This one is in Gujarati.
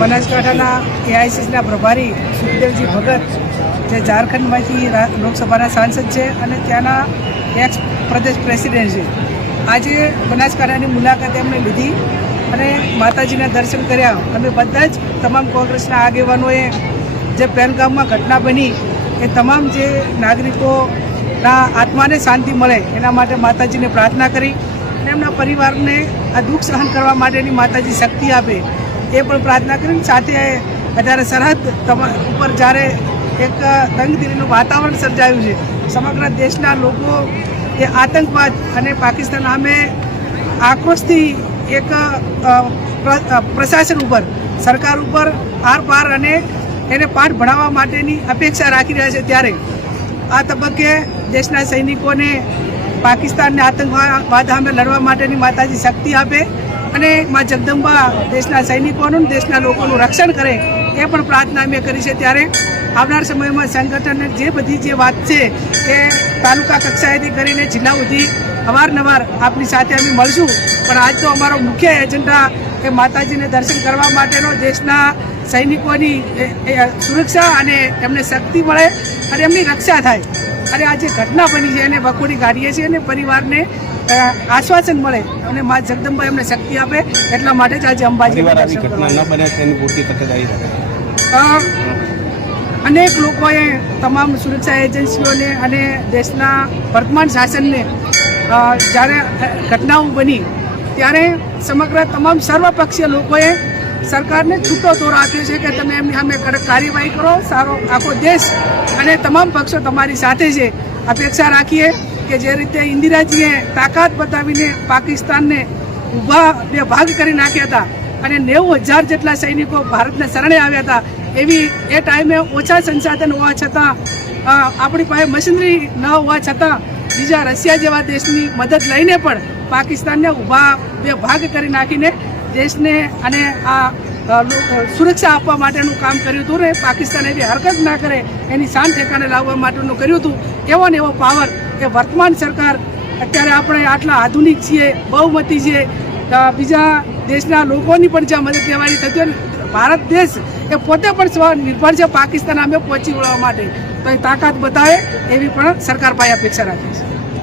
બનાસકાંઠાના એઆઈસીસીના પ્રભારી સુખદેવજી ભગત જે ઝારખંડમાંથી લોકસભાના સાંસદ છે અને ત્યાંના એક્સ પ્રદેશ પ્રેસિડેન્ટ છે, આજે બનાસકાંઠાની મુલાકાત એમણે લીધી અને માતાજીના દર્શન કર્યા. અમે બધા જ તમામ કોંગ્રેસના આગેવાનોએ જે પહેલગામમાં ઘટના બની એ તમામ જે નાગરિકોના આત્માને શાંતિ મળે એના માટે માતાજીને પ્રાર્થના કરી અને એમના પરિવારને આ દુઃખ સહન કરવા માટેની માતાજી શક્તિ આપે એ પણ પ્રાર્થના કરીને સાથે અત્યારે સરહદ ઉપર જ્યારે એક તંગદિલીનું વાતાવરણ સર્જાયું છે, સમગ્ર દેશના લોકો એ આતંકવાદ અને પાકિસ્તાન સામે આક્રોશથી એક પ્રશાસન ઉપર, સરકાર ઉપર આર પાર અને એને પાઠ ભણાવવા માટેની અપેક્ષા રાખી રહ્યા છે. ત્યારે આ તબક્કે દેશના સૈનિકોને પાકિસ્તાનને આતંકવાદ સામે લડવા માટેની માતાજી શક્તિ આપે અને મા જગદંબા દેશના સૈનિકોનું, દેશના લોકોનું રક્ષણ કરે એ પણ પ્રાર્થના અમે કરી છે. ત્યારે આવનાર સમયમાં સંગઠનને જે બધી જે વાત છે એ તાલુકા કક્ષાએથી કરીને જિલ્લા સુધી અવારનવાર આપની સાથે અમે મળશું. પણ આજ તો અમારો મુખ્ય એજન્ડા એ માતાજીને દર્શન કરવા માટેનો, દેશના સૈનિકોની સુરક્ષા અને એમને શક્તિ મળે અને એમની રક્ષા થાય. અને આ જે ઘટના બની છે એને વખોડી કાઢીએ છીએ અને પરિવારને આશ્વાસન મળે અને મા જગદંબા એમને શક્તિ આપે એટલા માટે જ આજે અંબાજી અનેક લોકોએ તમામ સુરક્ષા એજન્સીઓને અને દેશના વર્તમાન શાસનને જ્યારે ઘટનાઓ બની ત્યારે સમગ્ર તમામ સર્વપક્ષીય લોકોએ સરકારને છૂટો દોર આપ્યો છે કે તમે એમની સામે કડક કાર્યવાહી કરો. સારો આખો દેશ અને તમામ પક્ષો તમારી સાથે છે. અપેક્ષા રાખીએ કે જે રીતે ઇન્દિરાજીએ તાકાત બતાવીને પાકિસ્તાનને ઊભા બે ભાગ કરી નાખ્યા હતા અને 90,000 જેટલા સૈનિકો ભારતને શરણે આવ્યા હતા, એવી એ ટાઈમે ઓછા સંસાધન હોવા છતાં, આપણી પાસે મશીનરી ન હોવા છતાં બીજા રશિયા જેવા દેશની મદદ લઈને પણ પાકિસ્તાનને ઊભા બે ભાગ કરી નાખીને દેશને અને આ સુરક્ષા આપવા માટેનું કામ કર્યું હતું ને પાકિસ્તાન એવી હરકત ના કરે એની શાન ઠેકાણે લાવવા માટેનું કર્યું હતું. એવો ને એવો પાવર એ વર્તમાન સરકાર, અત્યારે આપણે આટલા આધુનિક છીએ, બહુમતી છીએ, બીજા દેશના લોકોની પણ જ્યાં મદદ લેવાની થતી હોય, ભારત દેશ એ પોતે પણ સ્વનિર્ભર છે પાકિસ્તાન સામે પહોંચી વળવા માટે, તો એ તાકાત બતાવે એવી પણ સરકાર પાસે અપેક્ષા રાખી છે.